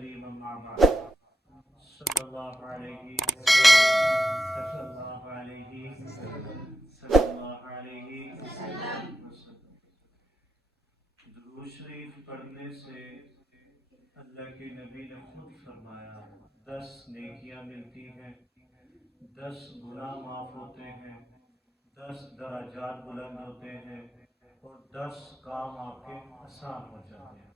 کریم اما بعد صلی اللہ علیہ صلی اللہ علیہ صلی اللہ علیہ وسلم۔ درود شریف پڑھنے سے اللہ کے نبی نے خود فرمایا 10 نیکیاں ملتی ہیں، 10 گناہ معاف ہوتے ہیں، 10 درجات بلند ہوتے ہیں اور 10 کام آپ کے آسان ہو جاتے ہیں۔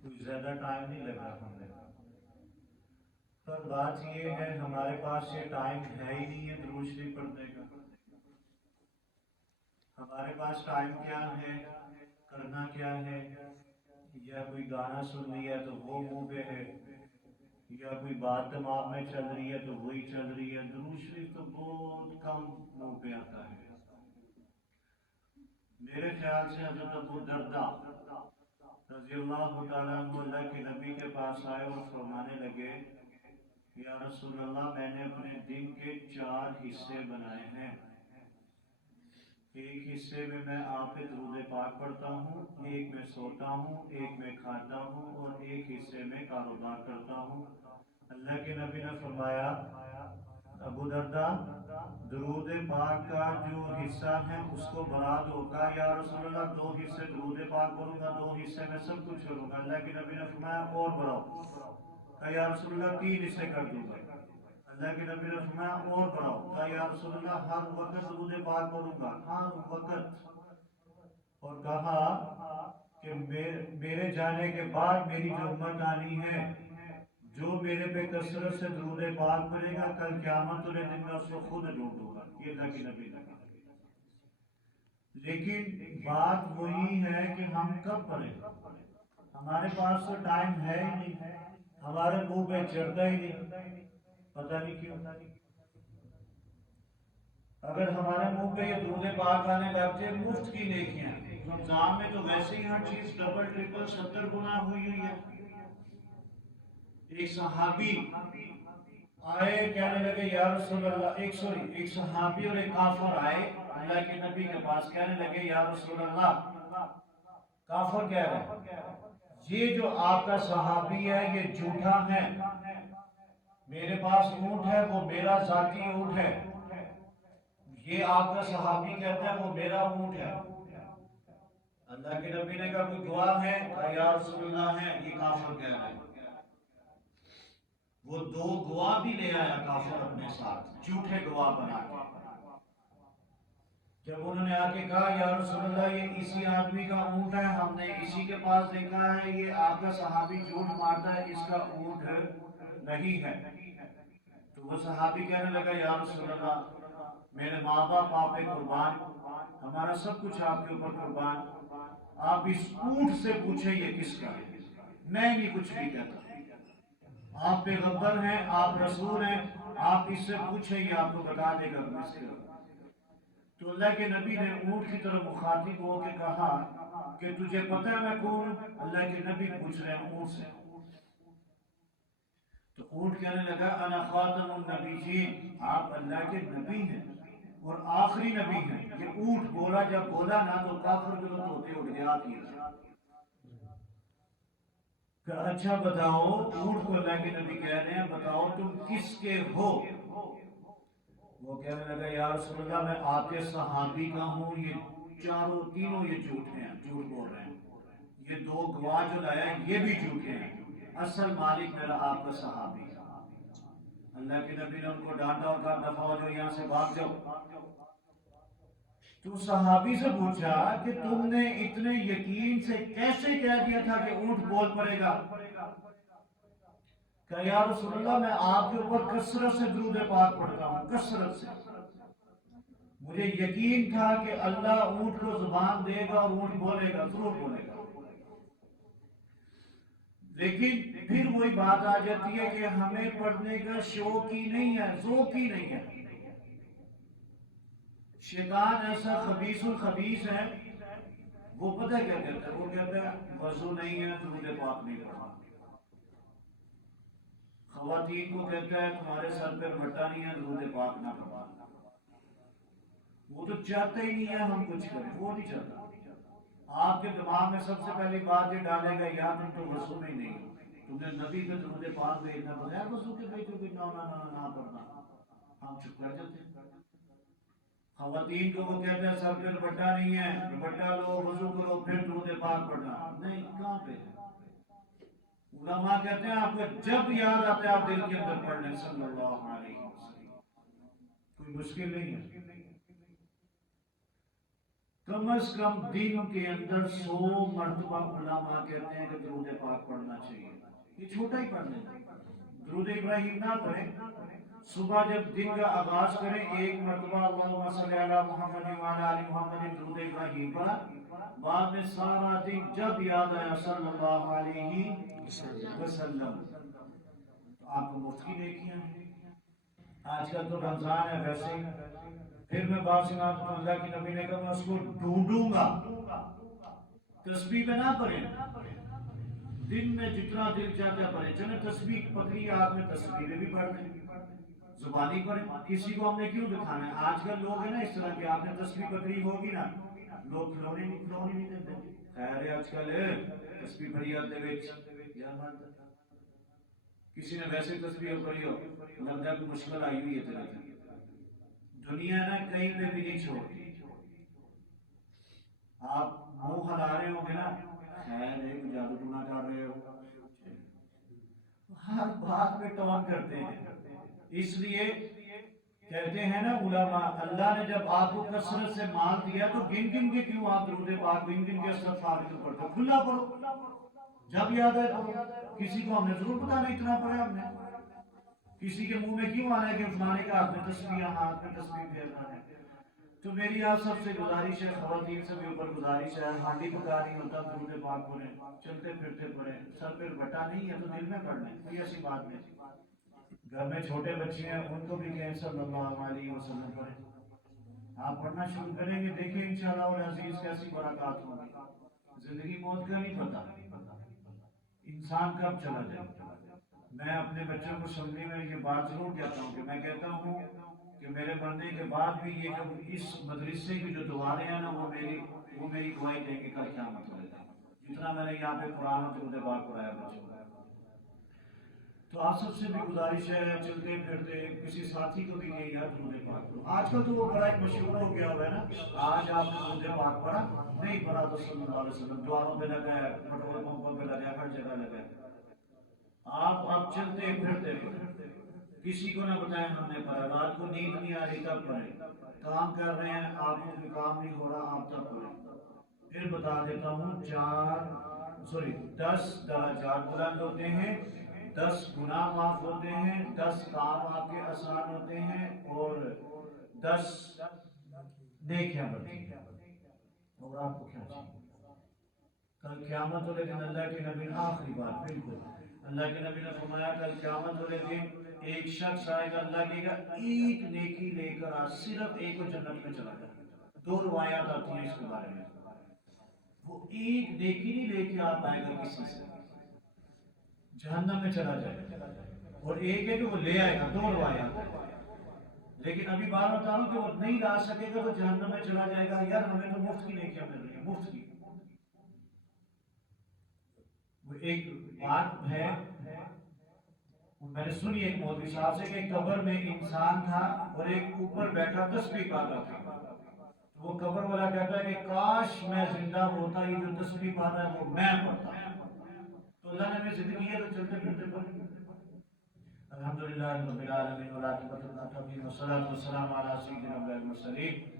کوئی زیادہ ٹائم نہیں لگا ہمیں، پر بات یہ ہے ہمارے پاس یہ ٹائم ہے ہی نہیں ہے درود شریف پڑھنے کا۔ ہمارے پاس ٹائم کیا ہے، کرنا کیا ہے، یا کوئی گانا سن لیا تو وہ منہ پہ ہے، یا کوئی بات دماغ میں چل رہی ہے تو وہی چل رہی ہے۔ درود شریف تو بہت کم منہ پہ آتا ہے۔ میرے خیال سے حضرت ابو درداء رضی اللہ تعالیٰ عنہ اللہ کے نبی کے پاس آئے اور فرمانے لگے، یا رسول اللہ میں نے اپنے دن کے 4 حصے بنائے ہیں۔ ایک حصے میں آپ پہ درود پاک پڑھتا ہوں، ایک میں سوتا ہوں، ایک میں کھاتا ہوں اور ایک حصے میں کاروبار کرتا ہوں۔ اللہ کے نبی نے فرمایا، ابو درداء درود پاک کا جو حصہ ہے اس کو بڑھا دو۔ کہا یا رسول اللہ 2 حصے درود پاک کروں گا، 2 حصے میں سب کچھ کروں گا۔ اللہ کے نبی نے فرمایا اور بڑھاؤ۔ کہا یا رسول اللہ 3 حصے کر دوں گا۔ اللہ کے نبی نے فرمایا اور بڑھاؤ۔ کہا یا رسول اللہ ہر وقت درود پاک کروں گا، ہر وقت۔ اور کہا کہ میرے جانے کے بعد میری جو امت آنی ہے، جو میرے پہ کثرت سے درود پاک پڑھے گا، کل قیامت والے دن میں اس کو خود ڈھونڈوں گا۔ یہ اللہ کے نبی نے کہا۔ لیکن بات وہی ہے کہ ہم کب پڑھیں؟ ہمارے پاس تو ٹائم ہے ہی نہیں، ہمارے منہ پہ چڑھتا ہی نہیں، پتہ نہیں کیوں۔ اگر ہمارے منہ پہ یہ درود پاک آنے لگتے مفت کی نیکیاں، رمضان میں تو ویسے ہی ہر چیز ڈبل ٹرپل 70 گنا ہوئی ہے۔ ایک صحابی آئے کہنے لگے یا رسول اللہ، ایک صحابی اور ایک کافر آئے اللہ کے نبی کے پاس، کہنے لگے یا رسول اللہ، کافر کہہ رہے ہیں یہ جو آپ کا صحابی ہے یہ جھوٹا ہے، میرے پاس اونٹ ہے وہ میرا ذاتی اونٹ ہے، یہ آپ کا صحابی کہتا ہے وہ میرا اونٹ ہے۔ اللہ کے نبی نے کہا کوئی گواہ ہے؟ کہا یا رسول اللہ ہے، یہ کافر کہہ رہے ہیں۔ وہ 2 گواہ بھی لے آیا کافر اپنے ساتھ، جھوٹے گواہ بنا کے۔ جب انہوں نے آ کے کہا یا رسول اللہ یہ اسی آدمی کا اونٹ ہے، ہم نے اسی کے پاس دیکھا ہے، یہ آپ کا صحابی جھوٹ مارتا ہے، اس کا اونٹ نہیں ہے۔ تو وہ صحابی کہنے لگا یا رسول اللہ میرے ماں باپ آپ پہ قربان، ہمارا سب کچھ آپ کے اوپر قربان، آپ اس اونٹ سے پوچھیں یہ کس کا ہے، میں نہیں کچھ بھی کہتا۔ آپ پیغمبر ہیں، آپ رسول ہیں، آپ اس سے پوچھیں یہ آپ کو بتا دے گا مسکر۔ تو اللہ کے نبی نے اونٹ کی طرف مخاطب ہو کے کہا کہ تجھے پتہ ہے میں کون ہوں؟ اللہ کے نبی پوچھ رہے ہیں اونٹ سے۔ تو اونٹ کہنے لگا انا خاتم النبیین، آپ اللہ کے نبی ہیں اور آخری نبی ہیں۔ یہ اونٹ بولا، جب بولا نا تو کافر کے تو ہوتے اٹھ گیا کیا۔ کہ اچھا بتاؤ، اونٹ کو اللہ کے نبی کہہ رہے ہیں بتاؤ تم کس کے ہو؟ وہ کہنے لگا یا رسول اللہ میں آپ کے صحابی کا ہوں، یہ تینوں یہ جھوٹ ہیں، جھوٹ بول رہے ہیں، یہ 2 گواہ جو لایا یہ بھی جھوٹے ہیں، اصل مالک میرا آپ کا صحابی ہے۔ اللہ کے نبی نے ان کو ڈانٹا اور کہا دفعہ ہو جاؤ یہاں سے، بھاگ جاؤ۔ تو صحابی سے پوچھا کہ تم نے اتنے یقین سے کیسے کہہ دیا تھا کہ اونٹ بول پڑے گا؟ کہ یا رسول اللہ میں آپ کے اوپر کثرت سے درود پاک پڑھتا ہوں، کثرت سے، مجھے یقین تھا کہ اللہ اونٹ کو زبان دے گا اور اونٹ بولے گا، ضرور بولے گا۔ لیکن پھر وہی بات آ جاتی ہے کہ ہمیں پڑھنے کا شوق ہی نہیں ہے، ذوق ہی نہیں ہے۔ شیطان ایسا خبیث الخبیث ہے، وہ پتہ کیا کہتا ہے؟ وہ کہتا ہے وضو نہیں ہے درود پاک نہیں پڑھنا۔ خواتین کو کہتا ہے تمہارے سر پہ مٹا نہیں ہے درود پاک نہ پڑھنا۔ وہ تو چاہتا ہی نہیں ہے ہم کچھ کریں، وہ نہیں چاہتا۔ آپ کے دماغ میں سب سے پہلی بات یہ ڈالے گا یا تم تو وضو میں ہی نہیں ہو، تم نے نبی کا درود پاک بھیجنا بغیر وضو کے بھیجو کہ نہ پڑھنا، ہم چپ کر جاتے ہیں۔ خواتین کو وہ کہتے ہیں سر پہ دوپٹہ نہیں ہے، دوپٹہ لو، وضو کرو، پھر درود پاک پڑھنا، نہیں، کہاں پہ؟ علماء کہتے ہیں آپ کو جب یاد آتا ہے آپ دل کے اندر پڑھ لیں صلی اللہ علیہ وسلم، کوئی مشکل نہیں ہے۔ کم از کم دن کے اندر 100 مرتبہ علماء کہتے ہیں کہ درود پاک پڑھنا چاہیے، یہ چھوٹا ہی پڑھ لیں، درود ابراہیم نہ پڑھیں، صبح جب دن کا آغاز کریں 1 مرتبہ اللہم صلی علی محمد وعلی آل محمد درود ابراہیم پڑھا، بعد میں سارا دن جب یاد آیا صلی اللہ علیہ وسلم، تو آپ کو مفت کی نیکیاں ہیں۔ آج کل تو رمضان ہے ویسے ہی، پھر میں بات سناتا ہوں، اللہ کی نبی نے کہا میں اس کو ڈھونڈوں گا، تسبیح پہ نہ پڑھیں، دن میں جتنا دل چاہتا ہے پڑھیں، چلیں تسبیح پکڑی آپ نے تسبیح پہ بھی پڑھ دیں، زبانی پڑھیں، کسی کو ہم نے کیوں دکھانا ہے؟ آج کل لوگ ہیں نا اس طرح کے، آپ نے تسبیح پکڑی ہوگی نا، لوگ کھلونے نہیں دیتے، خیر آج کل تسبیح پڑھی آتے ویچ یا مرد، کسی نے ویسے تسبیح پڑھی ہو لگتا ہے کوئی مشکل آئی ہوئی ہے تیرے اندر، دنیا نا کہیں پہ بھی نہیں چھوڑتی، آپ منہ ہلا رہے ہوں گے نا، خیر ایک جادو ٹونا کر رہے ہو، ہر بات میں ٹون کرتے ہیں، اس لیے کہتے ہیں نا علماء، اللہ نے جب آپ کو کثرت سے مال دیا تو گن گن کے کیوں آپ درود پاک گن گن کے استغفار کیوں پڑھتے ہو؟ کھلا پڑھو، جب یاد ہے پڑھو، کسی کو ہم نے ضرور بتانا اتنا پڑھا ہم نے، کسی کے منہ میں کیوں آنا ہے کہ فلانے کے ہاتھ میں تسبیح، ہاتھ میں تسبیح پھیرنا ہے؟ تو میری آپ سب سے گزارش ہے، خواتین سے بھی اوپر گزارش ہے، ہانڈی پکا نہیں ہوتا درود پاک پڑھیں، چلتے پھرتے پڑھیں، سر پہ بٹا نہیں ہے تو دل میں پڑھ لیں، کوئی ایسی بات نہیں۔ گھر میں چھوٹے بچے ہیں ان کو بھی کہیں صلی اللہ علیہ وسلم پڑھیں، آپ پڑھنا شروع کریں گے، دیکھیں انشاءاللہ اور عزیز کیسی برکات ہوگی، زندگی موت کا نہیں پتہ، انسان کب چلا جائے۔ میں اپنے بچوں کو سمجھنے میں یہ بات ضرور کہتا ہوں کہ میں کہتا ہوں کہ میرے مرنے کے بعد بھی یہ جو اس مدرسے کی جو دوارے ہیں نا وہ میری گواہی دیں گے کل قیامت ہو جائے، جتنا میں نے یہاں پہ قرآن و درود پاک پڑھایا بچوں کو۔ تو آپ سب سے بھی گزارش ہے، چلتے پھرتے کسی ساتھی کو بھی نہیں یار درود پاک پڑھو، آج کل تو وہ بڑا ایک مشہور ہو گیا ہوا ہے نا، آج آپ نے درود پاک پڑھا نہیں پڑھا تو صلی اللہ علیہ وسلم دواروں پہ لگا ہے، پٹرول پمپوں پہ لگا ہے، ہر جگہ لگا ہے، آپ چلتے پھرتے کسی کو نہ بتائیں ہم نے پڑھا، رات کو نیند نہیں آ رہی تب پڑھیں، کام کر رہے ہیں آپ کو کام نہیں ہو رہا آپ تب پڑھیں۔ پھر بتا دیتا ہوں 10 درجات بلند ہوتے ہیں، 10 گناہ معاف ہوتے ہیں، 10 کام آپ کے آسان ہوتے ہیں، اور 10 نیکیاں بڑھتی ہیں۔ اور آپ کو کیا چاہیے؟ کل قیامت والے دن اللہ کے نبی نے آخری بات بالکل اللہ کے نبی نے فرمایا کل قیامت والے دن ایک شخص آئے گا، اللہ کہے گا ایک نیکی لے کر آ، صرف ایک کو جنت میں چلا جائے، 2 روایات آتی ہیں اس کے بارے میں، وہ ایک نیکی نہیں لے کے آ پائے گا کسی سے، جہنم میں چلا جائے گا، اور ایک ہے کہ وہ لے آئے گا، 2 روایات ہیں، لیکن ابھی بات بتا رہا ہوں کہ وہ نہیں لا سکے گا تو جہنم میں چلا جائے گا، یار ہمیں تو مفت کی نیکیاں مل رہی ہیں، مفت کی۔ وہ ایک بات ہے میں نے سنی ایک مولوی صاحب سے کہ قبر میں انسان تھا اور ایک اوپر بیٹھا تسبیح پڑھ رہا تھا، تو وہ قبر والا کہتا ہے کہ کاش میں زندہ ہوتا، یہ جو تسبیح پڑھ رہا ہے وہ میں پڑھتا، تو اللہ نے ہمیں زندگی ہے تو چلتے پھرتے پڑھ۔ الحمدللہ رب العالمین والعاقبۃ للمتقین والصلاۃ والسلام علی سیدنا المرسلین۔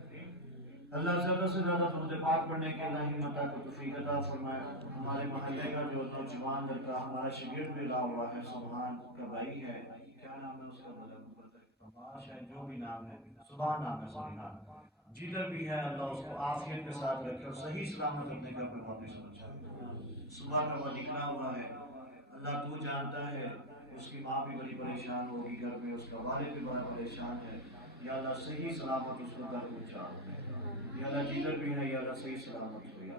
اللہ زیادہ سے زیادہ درود پاک پڑھنے کے اللہ ہمت کو توفیق عطا فرمائے۔ ہمارے محلے کا جو نوجوان لڑکا ہمارا شگرد بھی لا ہوا ہے، سبحان کا بھائی ہے، کیا نام ہے اس کا؟ شاید جو بھی نام ہے، سبحان نام ہے، سوری نام، جدھر بھی ہے اللہ اس کو عافیت کے ساتھ رکھے اور صحیح سلامت اپنے گھر پہ واپس پہنچائے۔ صبح کا وہ نکلا ہوا ہے، اللہ تو جانتا ہے، اس کی ماں بھی بڑی پریشان ہوگی گھر میں، اس کا والد بھی بڑا پریشان ہے، یا اللہ صحیح سلامت اس کو گھر پہنچا، یا اللہ جدھر بھی ہے یا اللہ صحیح سلامت ہو، یا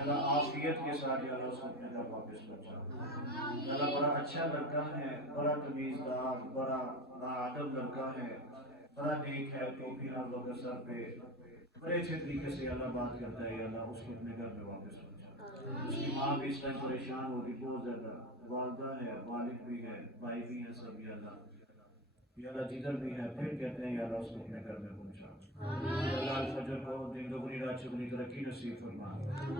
اللہ عافیت کے ساتھ یا اللہ اس کو اپنے گھر واپس پہنچا، یا اللہ بڑا اچھا لڑکا ہے، بڑا تمیزدار، بڑا باادب لڑکا ہے، بڑا نیک ہے، ٹوپی ہر وقت سر پہ، بڑے اچھے طریقے سے اللہ بات کرتا ہے، یا اللہ اس کو اپنے گھر میں واپس پہنچا۔ اس کی ماں بھی اس ٹائم پریشان ہوگی بہت زیادہ، والدہ والد بھی ہے، بھائی بھی ہیں سب یا اللہ جدھر بھی ہے پھر کہتے ہیں یا اللہ اس کو اپنے گھر میں پہنچا، یا اللہ الفجر کو دن دگنی رات چگنی ترقی نصیب فرما،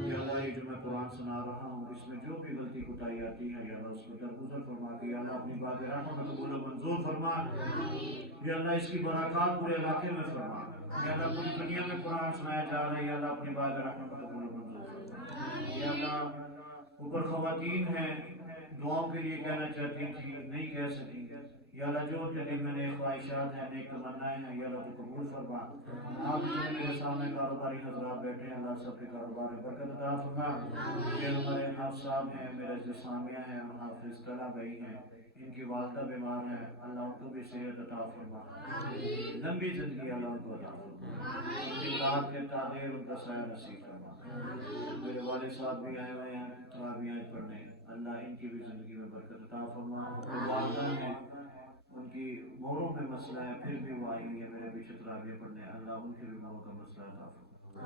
یا اللہ یہ جو میں قرآن سنا رہا ہوں اس میں جو بھی غلطی کوتاہی آتی ہے یا اللہ اس کو درگزر فرما کے یا اللہ اپنی بات رحمت میں قبول و منظور فرما، یا اللہ اس کی برکات پورے علاقے میں فرما، یا اللہ پوری دنیا میں قرآن سنایا جا رہا ہے یا اللہ اپنی بات رحمت میں قبول و منظور فرما، یا اللہ اوپر خواتین ہیں دعاؤں کے لیے کہنا چاہتی تھی نہیں کہہ سکی، یا اللہ جو دل میں نیک خواہشات ہیں نیک تمنائیں ہیں یا اللہ تو قبول فرما، آپ جتنے میرے سامنے کاروباری حضرات بیٹھے ہیں اللہ سب کے کاروبار میں برکت عطا فرما، یہ ہمارے حافظ صاحب ہیں، میرے جو سامیہ ہیں حافظ طلحہ بھائی ہیں، ان کی والدہ بیمار ہیں اللہ ان کو بھی صحت عطا فرما، لمبی زندگی اللہ ان کو عطا فرما، ان کی اولاد کے تعدیر ان کا سایہ نصیب فرما، میرے والد صاحب بھی آئے ہوئے ہیں تراویح پڑھنے اللہ ان کی بھی زندگی میں برکت عطا فرما، والدہ ہیں ان کی موروں میں مسئلہ ہے پھر بھی وہ آئی ہے میرے پیچھے تراویح پڑھنے اللہ ان کے بھی موروں کا مسئلہ عطا فرما،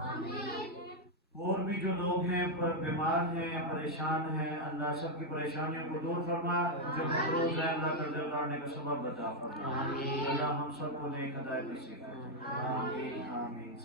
اور بھی جو لوگ ہیں بیمار ہیں پریشان ہیں اللہ سب کی پریشانیوں کو دور فرما، جو مقروض ہے اللہ قرض اتارنے کا سبب عطا فرما، اللہ ہم سب کو نیک ہدایت نصیب فرما، آمین آمین۔